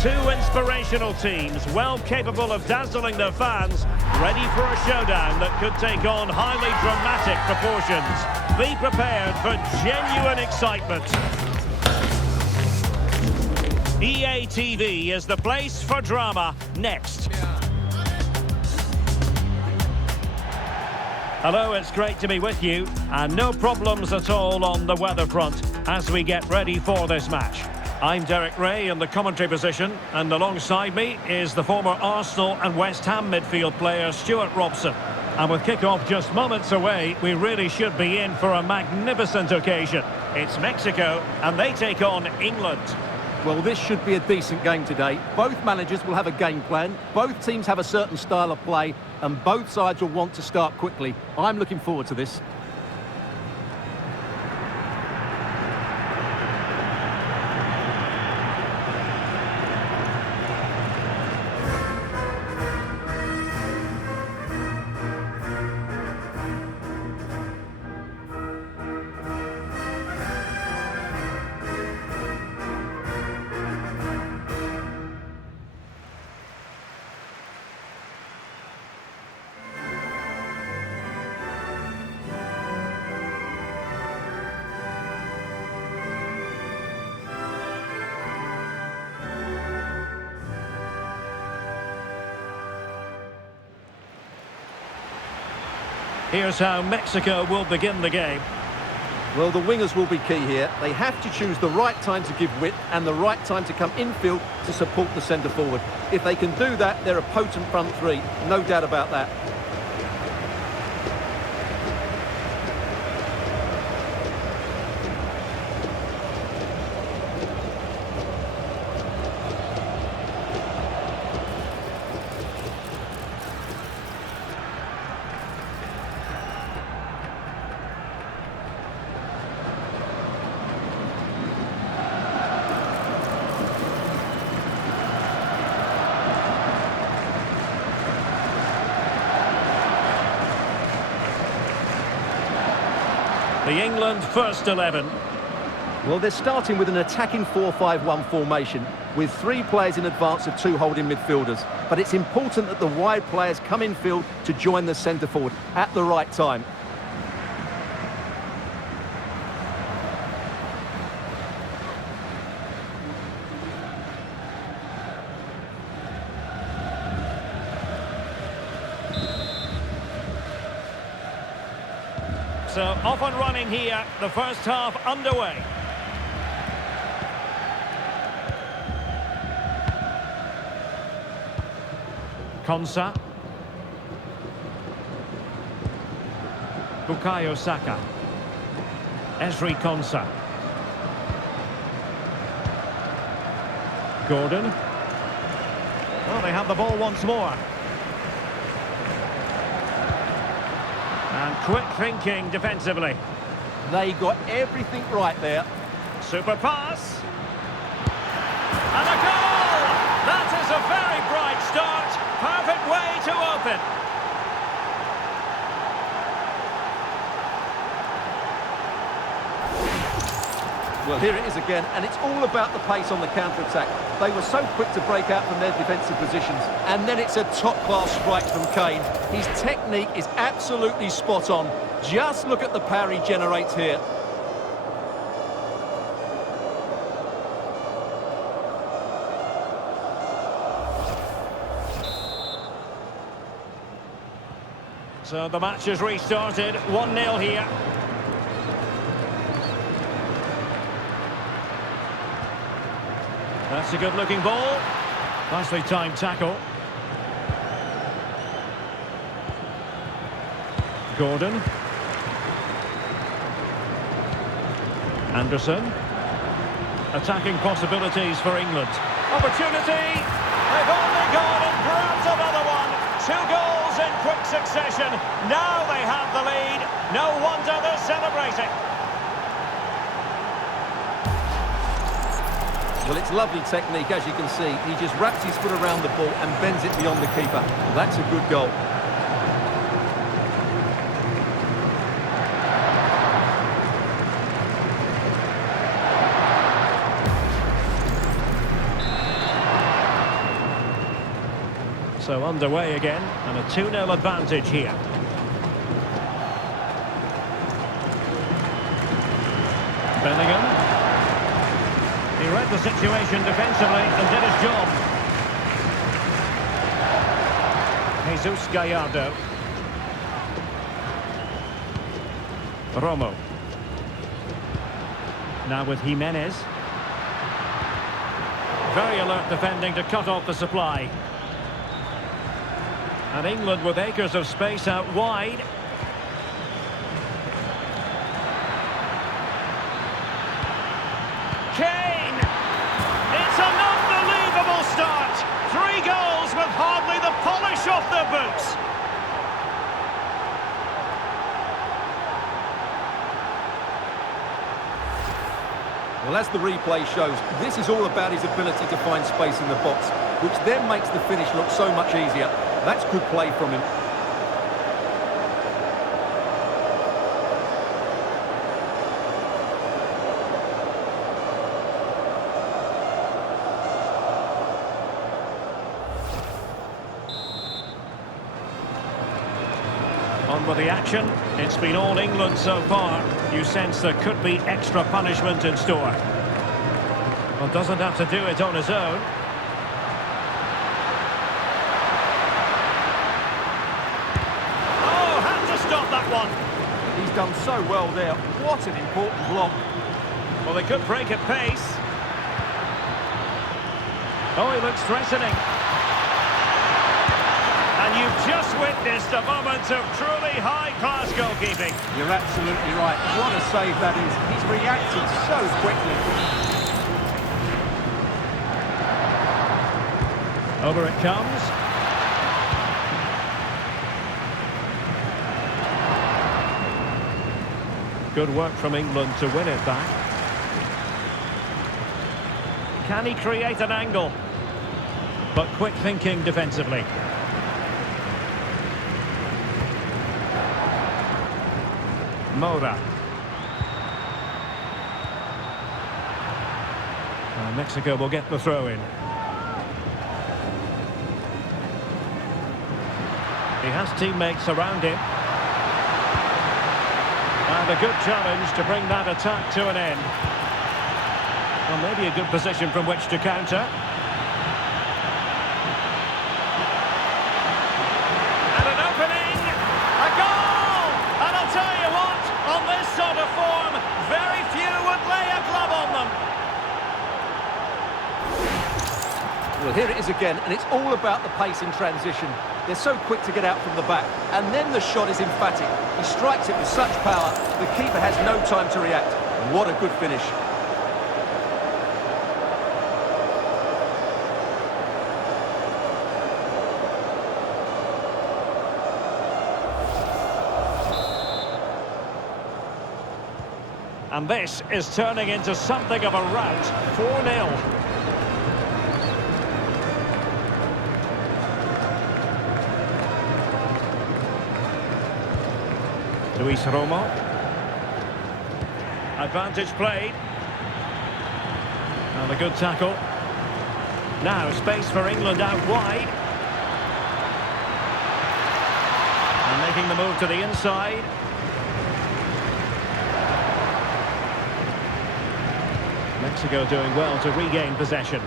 Two inspirational teams, well capable of dazzling their fans, ready for a showdown that could take on highly dramatic proportions. Be prepared for genuine excitement. EA TV is the place for drama. Next. Hello, it's great to be with you, and no problems at all on the weather front as we get ready for this match. I'm Derek Ray in the commentary position, and alongside me is the former Arsenal and West Ham midfield player Stuart Robson. And with kick-off just moments away, we really should be in for a magnificent occasion. It's Mexico, and they take on England. Well, this should be a decent game today. Both managers will have a game plan, both teams have a certain style of play, and both sides will want to start quickly. I'm looking forward to this. Here's how Mexico will begin the game. Well, the wingers will be key here. They have to choose the right time to give width and the right time to come infield to support the centre forward. If they can do that, they're a potent front three. No doubt about that. The England first 11. Well, they're starting with an attacking 4-5-1 formation with three players in advance of two holding midfielders. But it's important that the wide players come in field to join the centre forward at the right time. So off and running here, the first half underway. Konsa. Bukayo Saka. Ezri Konsa. Gordon. Well, they have the ball once more. And quick thinking defensively. They got everything right there. Super pass. And a goal! That is a very bright start. Perfect way to open. Well, here it is again, and it's all about the pace on the counter-attack. They were so quick to break out from their defensive positions. And then it's a top-class strike from Kane. His technique is absolutely spot on. Just look at the power he generates here. So the match has restarted. 1-0 here. That's a good-looking ball. Nicely timed tackle. Gordon. Anderson. Attacking possibilities for England. Opportunity. They've only gone and grabbed another one. 2 goals in quick succession. Now they have the lead. No wonder they're celebrating. Well, it's lovely technique, as you can see. He just wraps his foot around the ball and bends it beyond the keeper. That's a good goal. So underway again, and a 2-0 advantage here. Bellingham. He read the situation defensively and did his job. Jesus Gallardo. Romo. Now with Jimenez. Very alert defending to cut off the supply. And England with acres of space out wide. Kane! It's an unbelievable start! 3 goals with hardly the polish off their boots. Well, as the replay shows, this is all about his ability to find space in the box, which then makes the finish look so much easier. That's good play from him. On with the action. It's been all England so far. You sense there could be extra punishment in store. Well, doesn't have to do it on his own. Oh, had to stop that one. He's done so well there. What an important block. Well, they could break at pace. Oh, he looks threatening. And you've just witnessed a moment of truly high-class goalkeeping. You're absolutely right. What a save that is. He's reacted so quickly. Over it comes. Good work from England to win it back. Can he create an angle? But quick thinking defensively. Moura. Mexico will get the throw in. He has teammates around him. And a good challenge to bring that attack to an end. Well, maybe a good position from which to counter. And an opening! A goal! And I'll tell you what, on this sort of form, very few would lay a glove on them. Well, here it is again, and it's all about the pace in transition. They're so quick to get out from the back, and then the shot is emphatic. He strikes it with such power, the keeper has no time to react. What a good finish. And this is turning into something of a rout. 4-0. Luis Romo. Advantage played. And a good tackle. Now space for England out wide. And making the move to the inside. Mexico doing well to regain possession.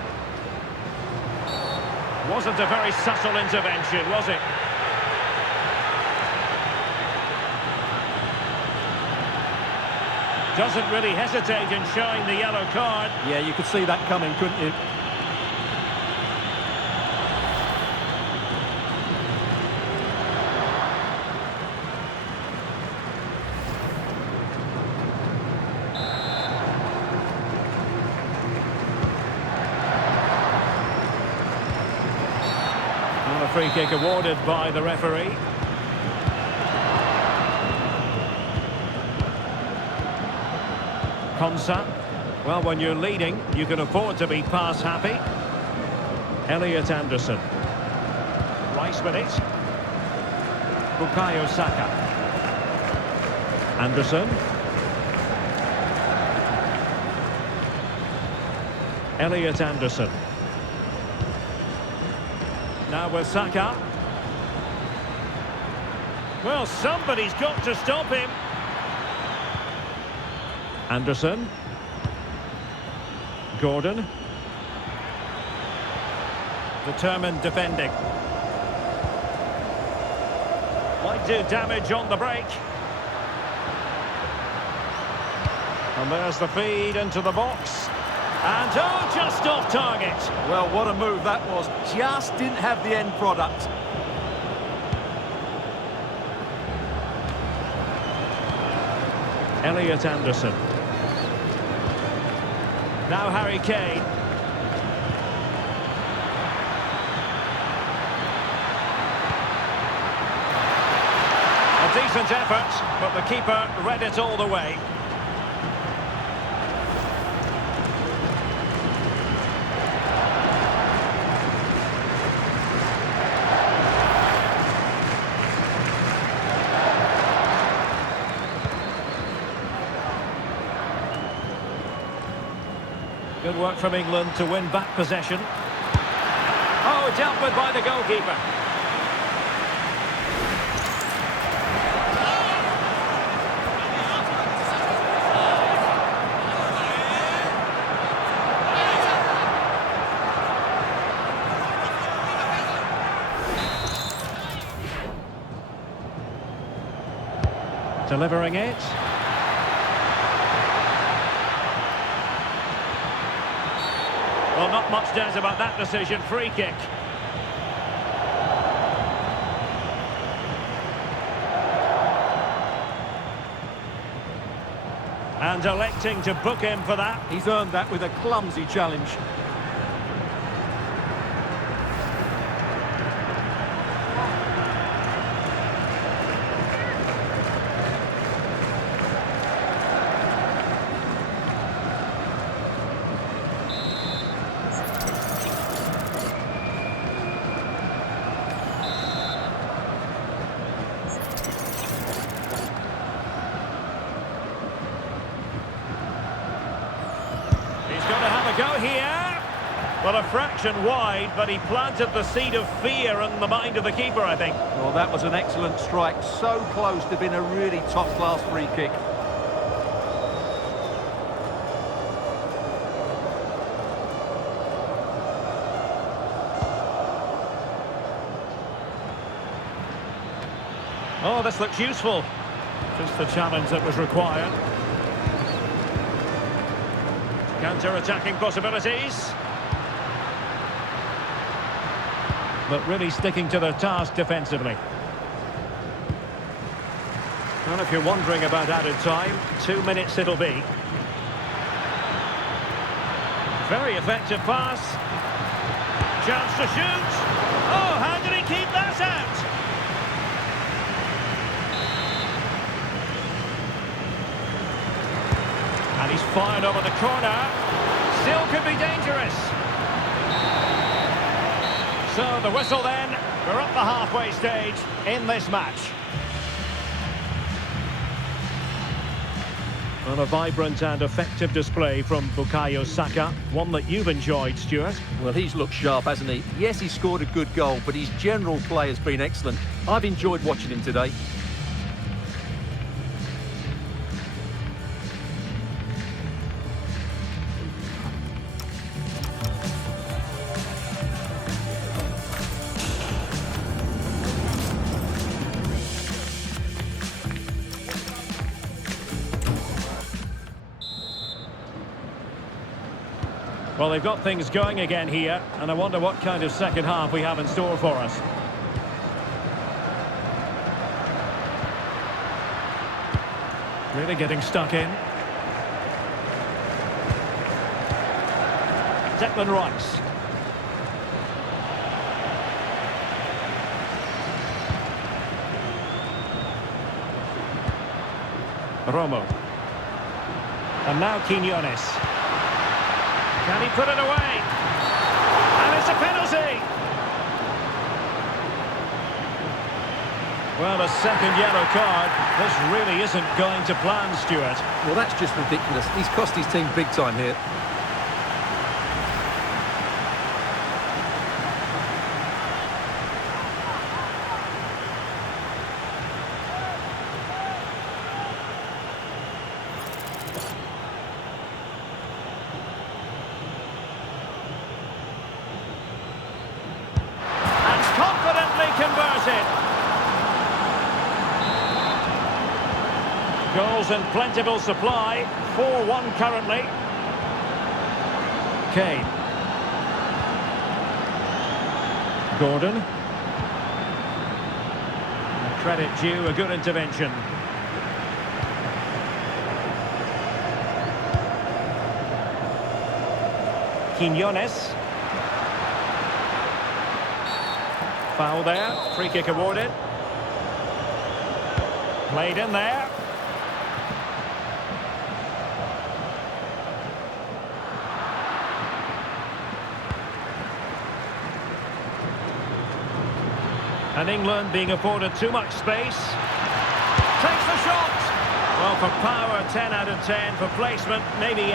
Wasn't a very subtle intervention, was it? Doesn't really hesitate in showing the yellow card. Yeah, you could see that coming, couldn't you? And a free kick awarded by the referee. Konsa. Well, when you're leading, you can afford to be pass happy. Elliot Anderson. Rice with it. Bukayo Saka. Anderson. Elliot Anderson. Now with Saka. Well, somebody's got to stop him. Anderson. Gordon. Determined defending. Might do damage on the break. And there's the feed into the box. And oh, just off target. Well, what a move that was. Just didn't have the end product. Elliot Anderson. Now Harry Kane. A decent effort, but the keeper read it all the way. Good work from England to win back possession. Oh, dealt with by the goalkeeper. Delivering it. Well, not much doubt about that decision. Free kick. And electing to book him for that. He's earned that with a clumsy challenge. Go here. Well, a fraction wide, but he planted the seed of fear in the mind of the keeper, I think. Well, that was an excellent strike. So close to being a really top-class free kick. Oh, this looks useful. Just the challenge that was required. Counter-attacking possibilities. But really sticking to their task defensively. Well, if you're wondering about added time, 2 minutes it'll be. Very effective pass. Chance to shoot. Oh, how did he keep that out? And he's fired over the corner. Still could be dangerous. So the whistle then. We're up the halfway stage in this match. Well, a vibrant and effective display from Bukayo Saka. One that you've enjoyed, Stuart. Well, he's looked sharp, hasn't he? Yes, he scored a good goal, but his general play has been excellent. I've enjoyed watching him today. Well, they've got things going again here, and I wonder what kind of second half we have in store for us. Really getting stuck in. Declan Rice. Romo. And now Quiñones. Can he put it away? And it's a penalty! Well, a second yellow card. This really isn't going to plan, Stuart. Well, that's just ridiculous. He's cost his team big time here. Goals in plentiful supply. 4-1 currently. Kane. Gordon. Credit due, a good intervention. Quinones. Foul there, free kick awarded. Played in there. And England being afforded too much space. Takes the shot! Well, for power, 10 out of 10. For placement, maybe 8.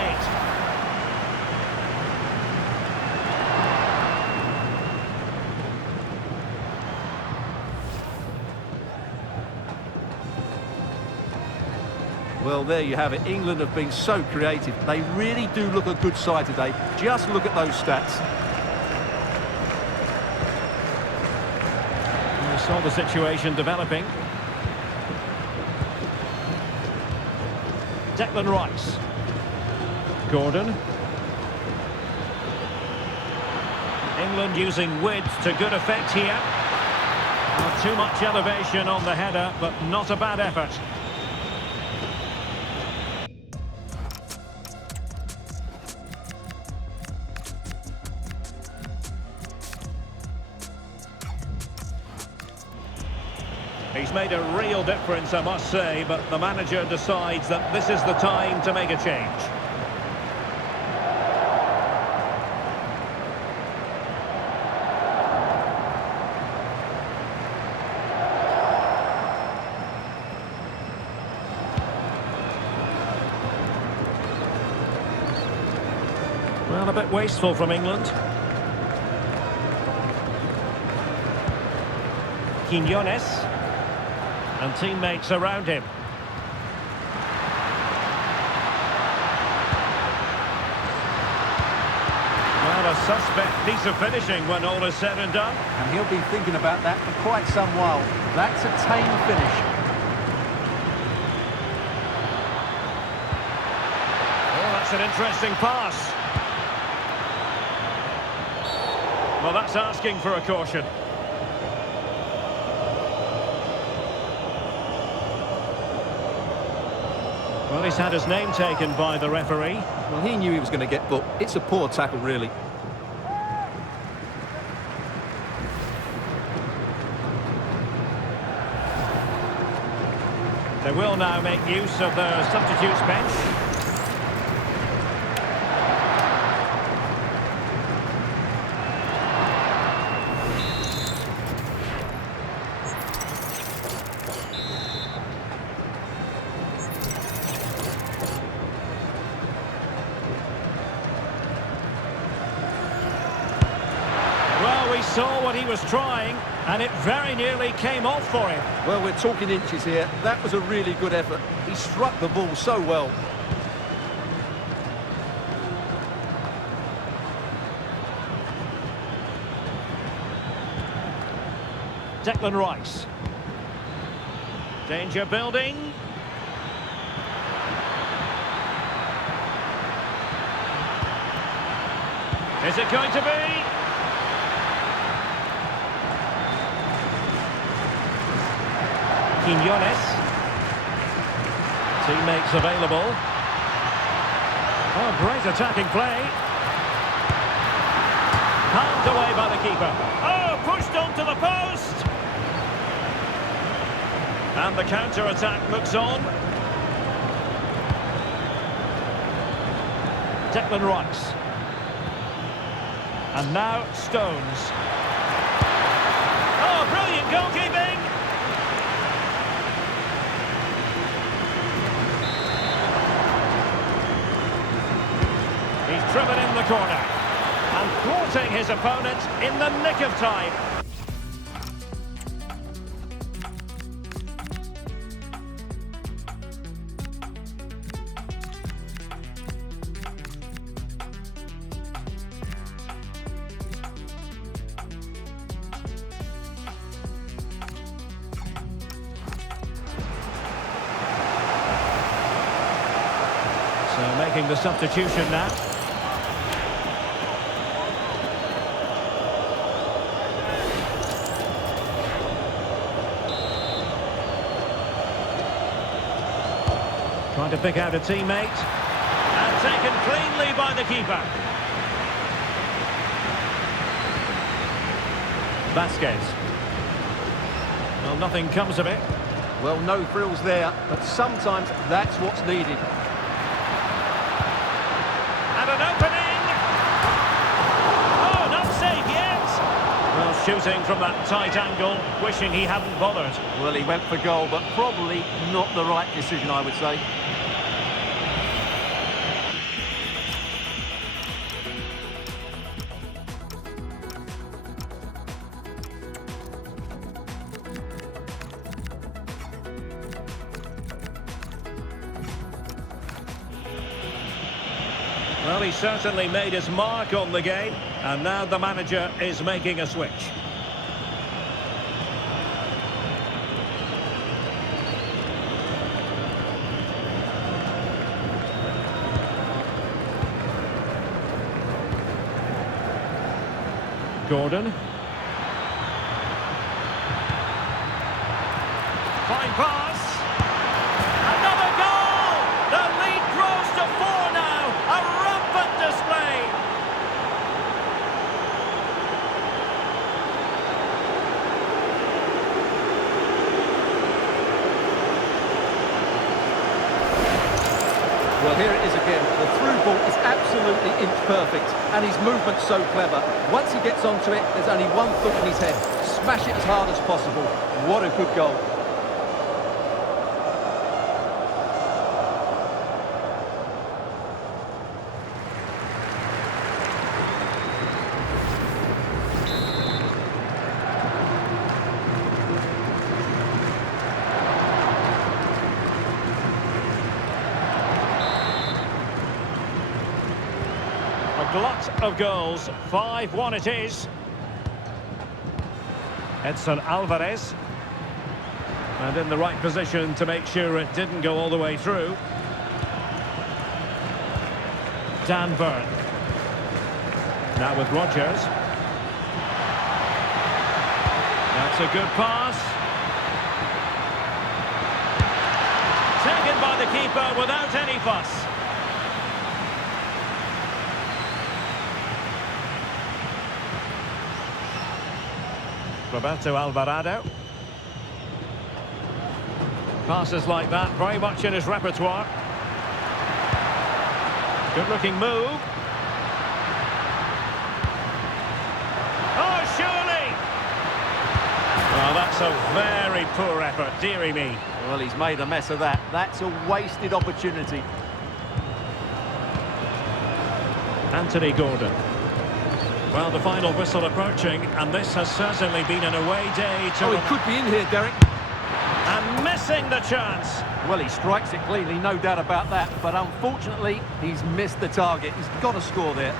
Well, there you have it. England have been so creative. They really do look a good side today. Just look at those stats. We saw the situation developing. Declan Rice. Gordon. England using width to good effect here. Not too much elevation on the header, but not a bad effort. He's made a real difference, I must say, but the manager decides that this is the time to make a change. Well, a bit wasteful from England. Quinones. And teammates around him. Well, a suspect piece of finishing when all is said and done. And he'll be thinking about that for quite some while. That's a tame finish. Oh, that's an interesting pass. Well, that's asking for a caution. Well, he's had his name taken by the referee. Well, he knew he was going to get booked. It's a poor tackle, really. They will now make use of the substitutes bench. We saw what he was trying, and it very nearly came off for him. Well, we're talking inches here. That was a really good effort. He struck the ball so well. Declan Rice. Danger building. Is it going to be? Quinones. Teammates available. Oh, great attacking play. Palmed away by the keeper. Oh, pushed onto the post. And the counter-attack looks on. Declan Rice. And now Stones. Oh, brilliant goalkeeping. He's driven in the corner and thwarting his opponent in the nick of time. making the substitution now. Trying to pick out a teammate. And taken cleanly by the keeper. Vasquez. Well, nothing comes of it. Well, no frills there, but sometimes that's what's needed. And an opening! Oh, not safe yet! Well, shooting from that tight angle, wishing he hadn't bothered. Well, he went for goal, but probably not the right decision, I would say. Well, he certainly made his mark on the game, and now the manager is making a switch. Gordon. Fine pass. Another goal! The lead grows to 4 now. A rampant display. Well, here it is again. The through ball is absolutely inch perfect, and his movement's so clever. Once he gets onto it, there's only one thought in his head. Smash it as hard as possible. What a good goal. A glut of goals. 5-1 it is. Edson Alvarez. And in the right position to make sure it didn't go all the way through. Dan Burn. Now with Rodgers. That's a good pass. Taken by the keeper without any fuss. Roberto Alvarado. Passes like that, very much in his repertoire. Good-looking move. Oh, surely! Well, that's a very poor effort, dearie me. Well, he's made a mess of that. That's a wasted opportunity. Anthony Gordon. Well, the final whistle approaching, and this has certainly been an away day to... Oh, he could be in here, Derek. And missing the chance. Well, he strikes it cleanly, no doubt about that. But unfortunately, he's missed the target. He's got to score there.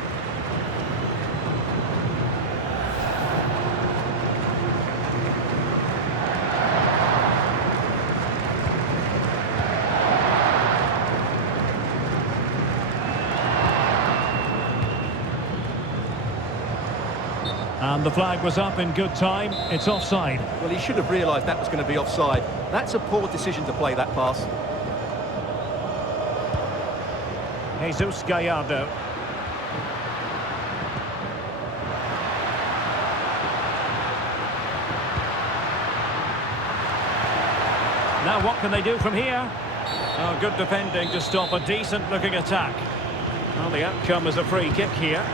And the flag was up in good time. It's offside. Well, he should have realised that was going to be offside. That's a poor decision to play that pass. Jesus Gallardo. Now what can they do from here? Oh, good defending to stop a decent-looking attack. Well, the outcome is a free kick here.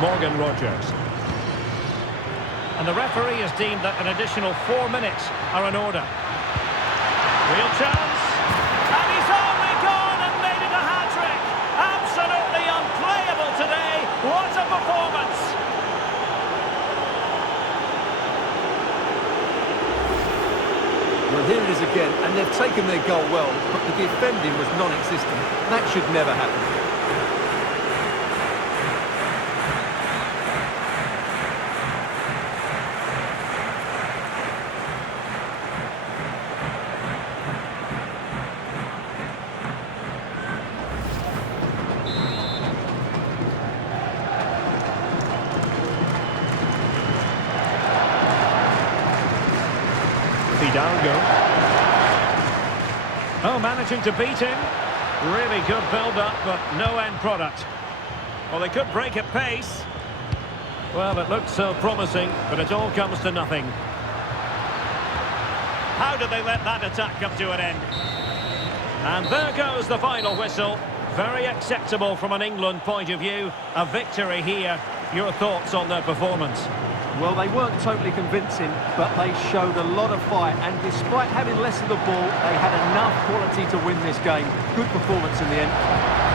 Morgan Rodgers. And the referee has deemed that an additional 4 minutes are in order. Real chance. And he's only gone and made it a hat-trick. Absolutely unplayable today. What a performance. Well, here it is again, and they've taken their goal well, but the defending was non-existent. That should never happen. Hidalgo. Oh, managing to beat him. Really good build-up, but no end product. Well, they could break at pace. Well, it looked so promising, but it all comes to nothing. How did they let that attack come to an end? And there goes the final whistle. Very acceptable from an England point of view. A victory here. Your thoughts on their performance? Well, they weren't totally convincing, but they showed a lot of fight, and despite having less of the ball, they had enough quality to win this game. Good performance in the end.